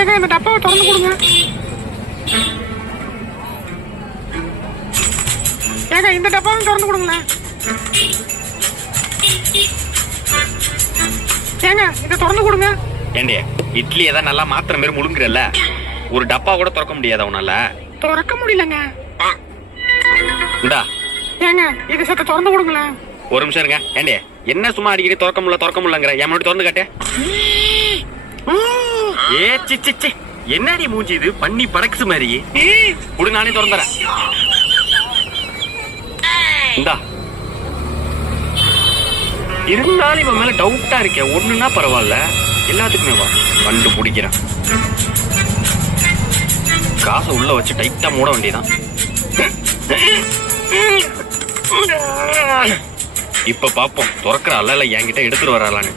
ஏங்க இந்த டப்பாவை திறந்து கொடுங்க. ஏங்க இந்த டப்பாவும் திறந்து கொடுங்களேன். ஏங்க இதை திறந்து கொடுங்க. ஏண்டிய இட்லி ஏதாவது நல்லா மாத்திர மாரி முழுங்குறல்ல, ஒரு டப்பா கூட திறக்க முடியாத உன்னால? திறக்க முடியலங்க. இந்தா ஏங்க இது சத்த திறந்து கொடுங்களேன். ஒரு நிமிஷம் இருங்க. ஏண்டிய என்ன சும்மா அடிக்கடி திறக்க முடியலங்கிற, என் முன்னாடி திறந்து காட்டு. ஏ சி என்னடி மூஞ்சி இது, பண்ணி படக்ஸ் மாதிரி. குடு, நானே திறந்துறேன். இந்தா. இருந்தாலும் இவன் மேல டவுட்டா இருக்கேன். ஒண்ணுன்னா பரவாயில்ல, எல்லாத்துக்குமே வா கண்டுபிடிக்கிறேன். காசை உள்ள வச்சு டைட்டா மூட வேண்டியதான். இப்ப பாப்போம் திறக்கிற அல்ல என்கிட்ட எடுத்துட்டு வராளான்னு.